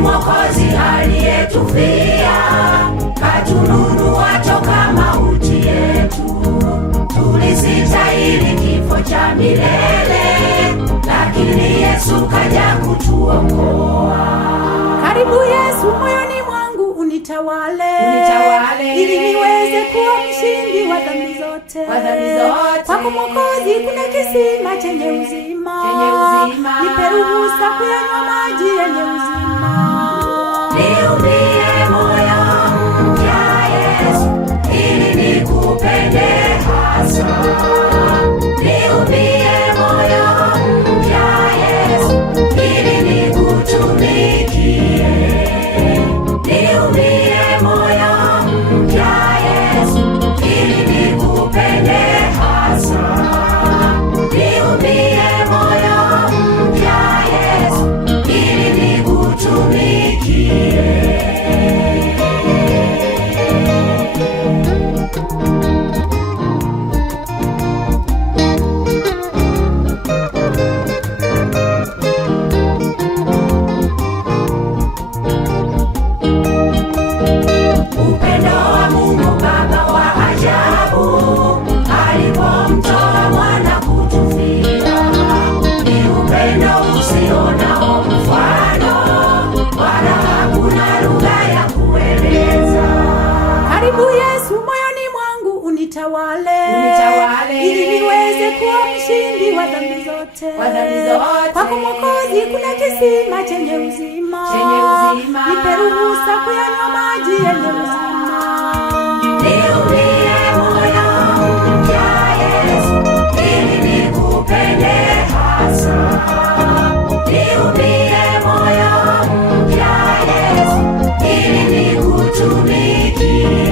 Mwokozi aliyetufia, katununua toka mauti yetu. Tulisitahili kifo cha milele, lakini Yesu kaja kutuokoa. Karibu Yesu moyoni mwangu unitawale, ili niweze kuwa mshindi wa dhambi zote. Kwako Mwokozi kuna kisima chenye uzima, nipe ruhusa kuyanywa maji yenye uzima. Niumbie moyo mpya Yesu, ili nikupende hasa. Niumbie moyo mpya Yesu, ili nikutumikie. Niumbie moyo mpya Yesu, ili nikupende hasa. Niumbie moyo mpya Yesu, ili nikutumikie. Upendo wa Mungu Baba wa ajabu, alipomtoa mwana kutufia, ni upendo usio na mfano, wala hakuna lugha ya kueleza. Karibu Yesu moyoni mwangu unitawale, ili niweze kuwa mshindi wa dhambi zote. Kwako Mwokozi kuna kisima chenye uzima, nipe ruhusa kuyanywa maji yenye uzima. Niumbie moyo mpya Yesu, ili nikupende hasa. Niumbie moyo mpya Yesu, ili nikutumikie.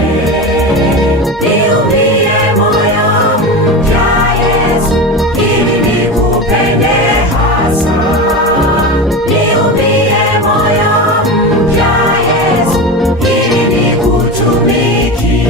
Niumbie moyo mpya Yesu, ili nikupende hasa. Niumbie moyo mpya Yesu, ili nikutumikie.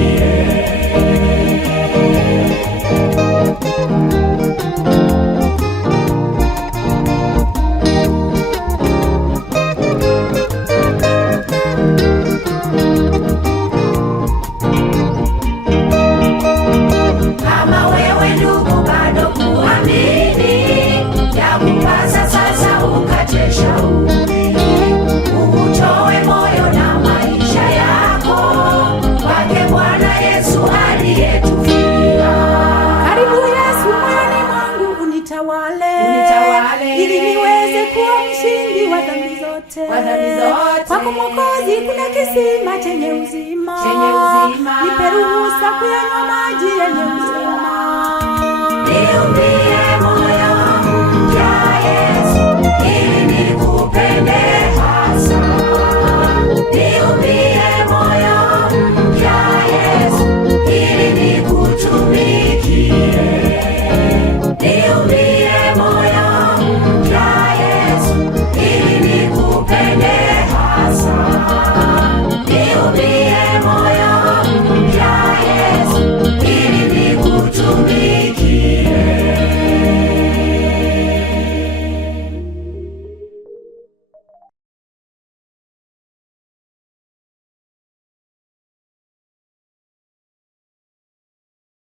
Kama wewe ndugu bado kuamini, yakupasa sasa ukate shauri, ukutoe moyo na maisha yako kwake Bwana Yesu aliyetufia. Karibu Yesu moyoni mwangu unitawale, ili niweze kuwa mshindi wa dhambi zote. Kwako Mwokozi kuna kisima chenye uzima, nipe ruhusa kuyanywa maji yenye uzima. Niumbie